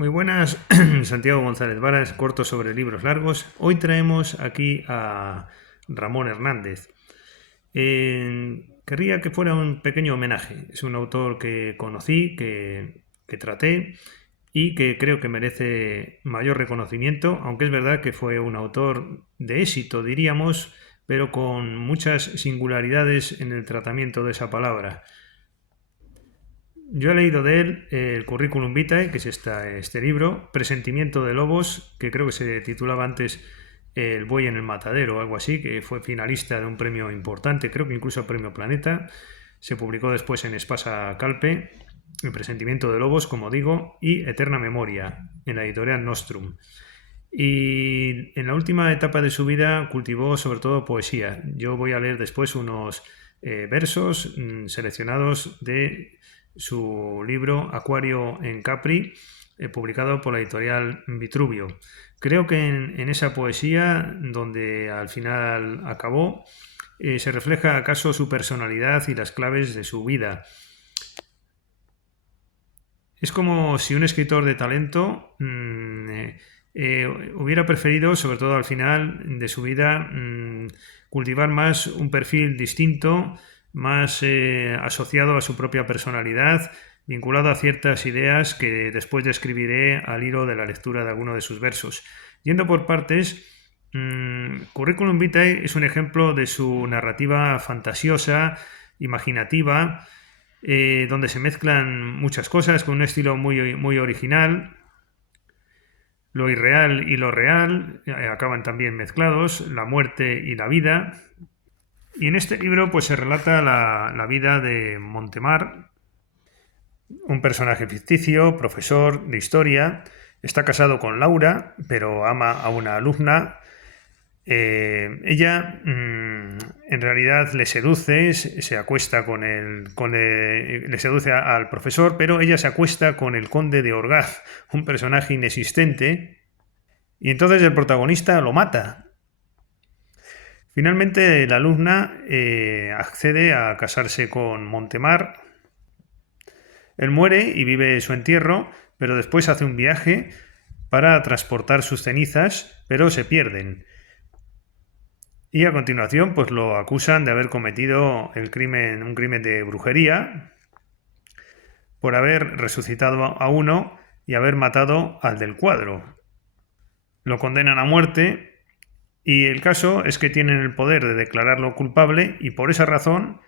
Muy buenas, Santiago González Varas, corto sobre libros largos. Hoy traemos aquí a Ramón Hernández. Querría que fuera un pequeño homenaje. Es un autor que conocí, que traté y que creo que merece mayor reconocimiento, aunque es verdad que fue un autor de éxito, diríamos, pero con muchas singularidades en el tratamiento de esa palabra. Yo he leído de él el Curriculum Vitae, que es este libro, Presentimiento de Lobos, que creo que se titulaba antes El buey en el matadero o algo así, que fue finalista de un premio importante, creo que incluso Premio Planeta. Se publicó después en Espasa Calpe, El Presentimiento de Lobos, como digo, y Eterna Memoria, en la editorial Nostrum. Y en la última etapa de su vida cultivó sobre todo poesía. Yo voy a leer después unos versos seleccionados de su libro Acuario en Capri, publicado por la editorial Vitruvio. Creo que en esa poesía, donde al final acabó, se refleja acaso su personalidad y las claves de su vida. Es como si un escritor de talento hubiera preferido, sobre todo al final de su vida, cultivar más un perfil distinto, más asociado a su propia personalidad, vinculado a ciertas ideas que después describiré al hilo de la lectura de alguno de sus versos. Yendo por partes, Curriculum Vitae es un ejemplo de su narrativa fantasiosa, imaginativa, donde se mezclan muchas cosas con un estilo muy original. Lo irreal y lo real acaban también mezclados, la muerte y la vida. Y en este libro pues se relata la vida de Montemar, un personaje ficticio, profesor de historia. Está casado con Laura, pero ama a una alumna. Ella en realidad le seduce, se acuesta le seduce al profesor, pero ella se acuesta con el conde de Orgaz, un personaje inexistente, y entonces el protagonista lo mata. Finalmente la alumna accede a casarse con Montemar. Él muere y vive su entierro, pero después hace un viaje para transportar sus cenizas, pero se pierden. Y a continuación pues lo acusan de haber cometido un crimen de brujería, por haber resucitado a uno y haber matado al del cuadro. Lo condenan a muerte y el caso es que tienen el poder de declararlo culpable y por esa razón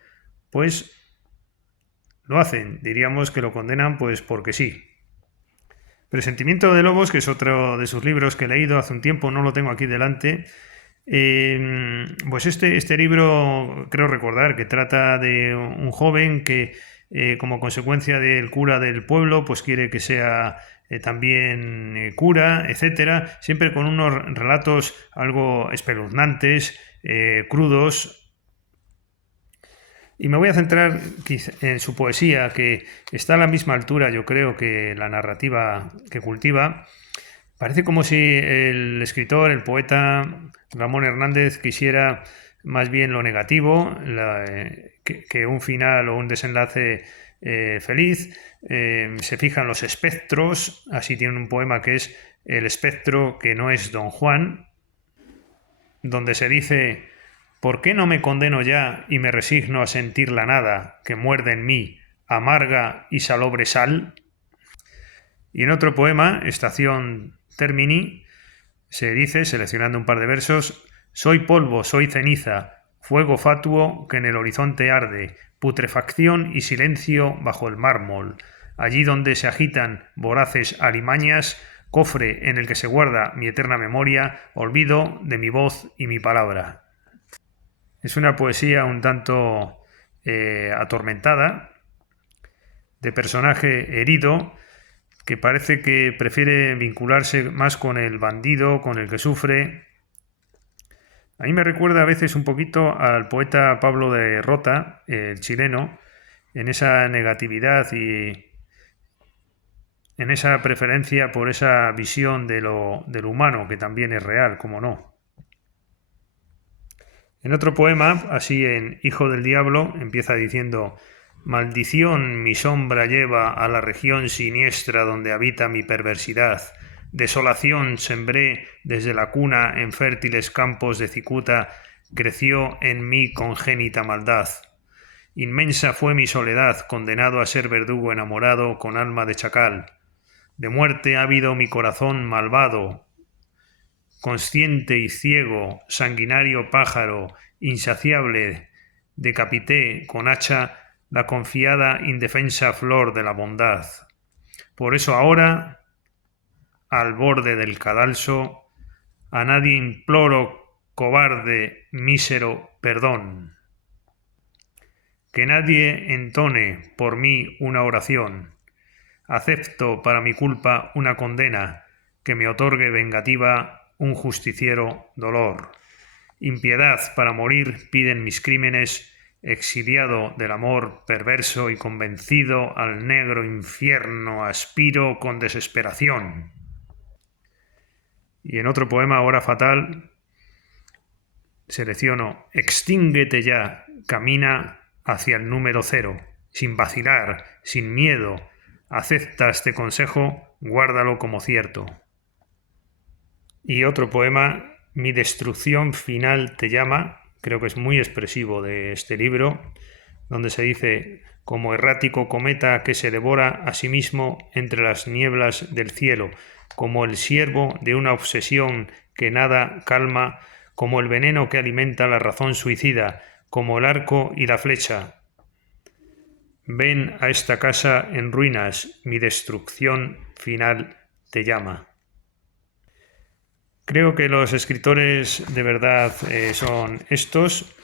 pues lo hacen. Diríamos que lo condenan pues porque sí. Presentimiento de Lobos, que es otro de sus libros que he leído hace un tiempo, no lo tengo aquí delante. Pues este libro creo recordar que trata de un joven que como consecuencia del cura del pueblo pues quiere que sea también cura, etcétera, siempre con unos relatos algo espeluznantes, crudos. Y me voy a centrar en su poesía, que está a la misma altura, yo creo, que la narrativa que cultiva. Parece como si el escritor, el poeta Ramón Hernández quisiera más bien lo negativo, que un final o un desenlace feliz. Se fijan los espectros, así tiene un poema que es El espectro que no es Don Juan, donde se dice: ¿por qué no me condeno ya y me resigno a sentir la nada que muerde en mí, amarga y salobre sal? Y en otro poema, Estación Termini, se dice, seleccionando un par de versos: soy polvo, soy ceniza, fuego fatuo que en el horizonte arde, putrefacción y silencio bajo el mármol, allí donde se agitan voraces alimañas, cofre en el que se guarda mi eterna memoria, olvido de mi voz y mi palabra. Es una poesía un tanto atormentada, de personaje herido, que parece que prefiere vincularse más con el bandido, con el que sufre. A mí me recuerda a veces un poquito al poeta Pablo de Rota, el chileno, en esa negatividad y en esa preferencia por esa visión de lo humano, que también es real, como no. En otro poema, así en Hijo del Diablo, empieza diciendo: Maldición mi sombra lleva a la región siniestra donde habita mi perversidad. Desolación sembré desde la cuna en fértiles campos de cicuta, creció en mí congénita maldad. Inmensa fue mi soledad, condenado a ser verdugo enamorado con alma de chacal. De muerte ávido mi corazón malvado, consciente y ciego, sanguinario pájaro, insaciable, decapité con hacha la confiada indefensa flor de la bondad. Por eso ahora, al borde del cadalso, a nadie imploro, cobarde, mísero, perdón. Que nadie entone por mí una oración. Acepto para mi culpa una condena, que me otorgue vengativa un justiciero dolor. Impiedad para morir piden mis crímenes, exiliado del amor perverso y convencido al negro infierno aspiro con desesperación. Y en otro poema, Hora Fatal, selecciono: extínguete ya, camina hacia el número 0, sin vacilar, sin miedo, acepta este consejo, guárdalo como cierto. Y otro poema, Mi destrucción final te llama, creo que es muy expresivo de este libro, donde se dice: como errático cometa que se devora a sí mismo entre las nieblas del cielo, como el siervo de una obsesión que nada calma, como el veneno que alimenta la razón suicida, como el arco y la flecha. Ven a esta casa en ruinas, mi destrucción final te llama. Creo que los escritores de verdad son estos.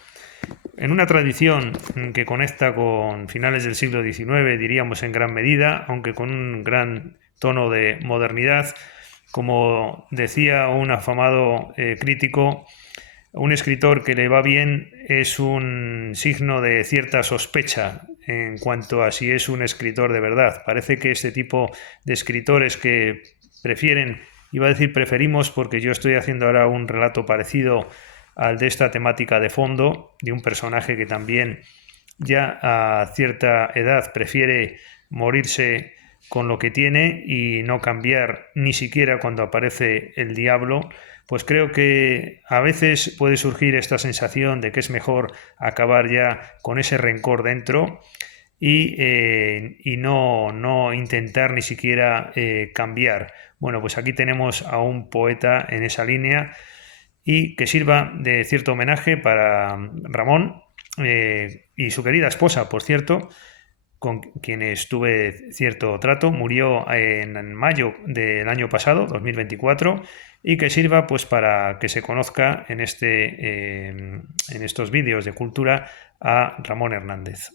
En una tradición que conecta con finales del siglo XIX, diríamos en gran medida, aunque con un gran tono de modernidad. Como decía un afamado crítico, un escritor que le va bien es un signo de cierta sospecha en cuanto a si es un escritor de verdad. Parece que este tipo de escritores que prefieren, iba a decir preferimos porque yo estoy haciendo ahora un relato parecido al de esta temática de fondo, de un personaje que también ya a cierta edad prefiere morirse con lo que tiene y no cambiar ni siquiera cuando aparece el diablo. Pues creo que a veces puede surgir esta sensación de que es mejor acabar ya con ese rencor dentro y no intentar ni siquiera cambiar. Bueno, pues aquí tenemos a un poeta en esa línea y que sirva de cierto homenaje para Ramón y su querida esposa, por cierto, con quienes tuve cierto trato. Murió en mayo del año pasado, 2024, y que sirva pues para que se conozca en estos vídeos de cultura a Ramón Hernández.